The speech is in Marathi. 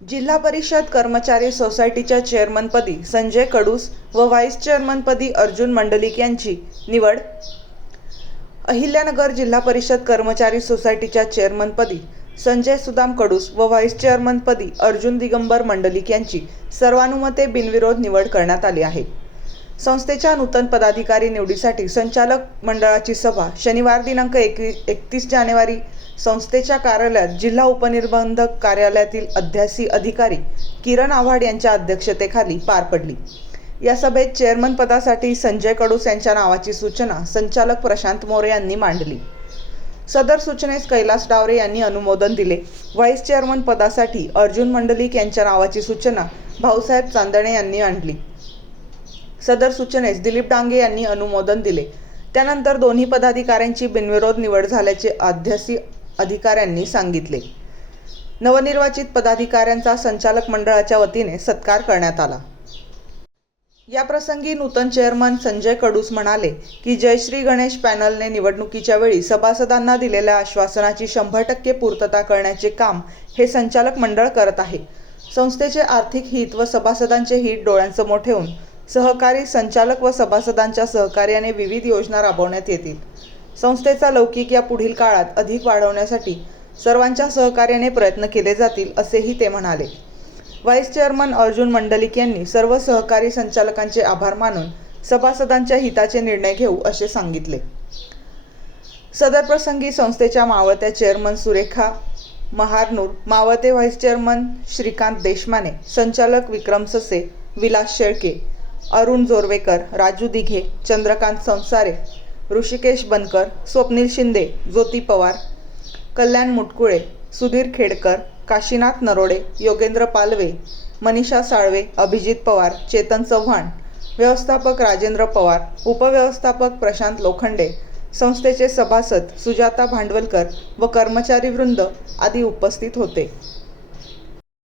जिल्हा परिषद कर्मचारी सोसायटीच्या चेअरमनपदी संजय कडूस व व्हाईस चेअरमनपदी अर्जुन मंडलिक यांची निवड. अहिल्यानगर जिल्हा परिषद कर्मचारी सोसायटीच्या चेअरमनपदी संजय सुदाम कडूस व व्हाईस चेअरमनपदी अर्जुन दिगंबर मंडलिक यांची सर्वानुमते बिनविरोध निवड करण्यात आली आहे. संस्थेच्या नूतन पदाधिकारी निवडीसाठी संचालक मंडळाची सभा शनिवार दिनांक 31 जानेवारी संस्थेच्या कार्यालयात जिल्हा उपनिबंधक कार्यालयातील अध्यासी अधिकारी किरण आव्हाड यांच्या अध्यक्षतेखाली पार पडली. या सभेत चेअरमन पदासाठी संजय कडूस यांच्या नावाची सूचना संचालक प्रशांत मोरे यांनी मांडली. सदर सूचनेस कैलास डावरे यांनी अनुमोदन दिले. व्हाईस चेअरमन पदासाठी अर्जुन मंडलिक यांच्या नावाची सूचना भाऊसाहेब चांदणे यांनी मांडली. सदर सूचनेस दिलीप डांगे यांनी अनुमोदन दिले. त्यानंतर दोन्ही पदाधिकाऱ्यांची बिनविरोध निवड झाल्याचे अध्यासी अधिकाऱ्यांनी सांगितले. नवनिर्वाचित पदाधिकाऱ्यांचा संचालक मंडळाच्या वतीने सत्कार करण्यात आला. या प्रसंगी नूतन चेअरमन संजय कडूस म्हणाले की जयश्री गणेश पॅनलने निवडणुकीच्या वेळी सभासदांना दिलेल्या आश्वासनाची 100% पूर्तता करण्याचे काम हे संचालक मंडळ करत आहे. संस्थेचे आर्थिक हित व सभासदांचे हित डोळ्यांसमोर ठेवून सहकारी संचालक व सभासदांच्या सहकार्याने विविध योजना राबवण्यात येतील. संस्थेचा लौकिक या पुढील काळात अधिक वाढवण्यासाठी सर्वांच्या सहकार्याने प्रयत्न केले जातील असेही ते म्हणाले. व्हाईस चेअरमन अर्जुन मंडलिक यांनी सर्व सहकारी संचालकांचे आभार मानून सभासदांच्या हिताचे निर्णय घेऊ असे सांगितले. सदर प्रसंगी संस्थेच्या मावळत्या चेअरमन सुरेखा महारनूर, मावळते व्हाईस चेअरमन श्रीकांत देशमाने, संचालक विक्रम ससे, विलास शेळके, अरुण जोरवेकर, राजू दिघे, चंद्रकांत संसारे, ऋषिकेश बनकर, स्वप्नील शिंदे, ज्योती पवार, कल्याण मुटकुळे, सुधीर खेडकर, काशीनाथ नरोडे, योगेंद्र पालवे, मनीषा साळवे, अभिजित पवार, चेतन चव्हाण, व्यवस्थापक राजेंद्र पवार, उपव्यवस्थापक प्रशांत लोखंडे, संस्थेचे सभासद सुजाता भांडवलकर व कर्मचारी वृंद आदी उपस्थित होते.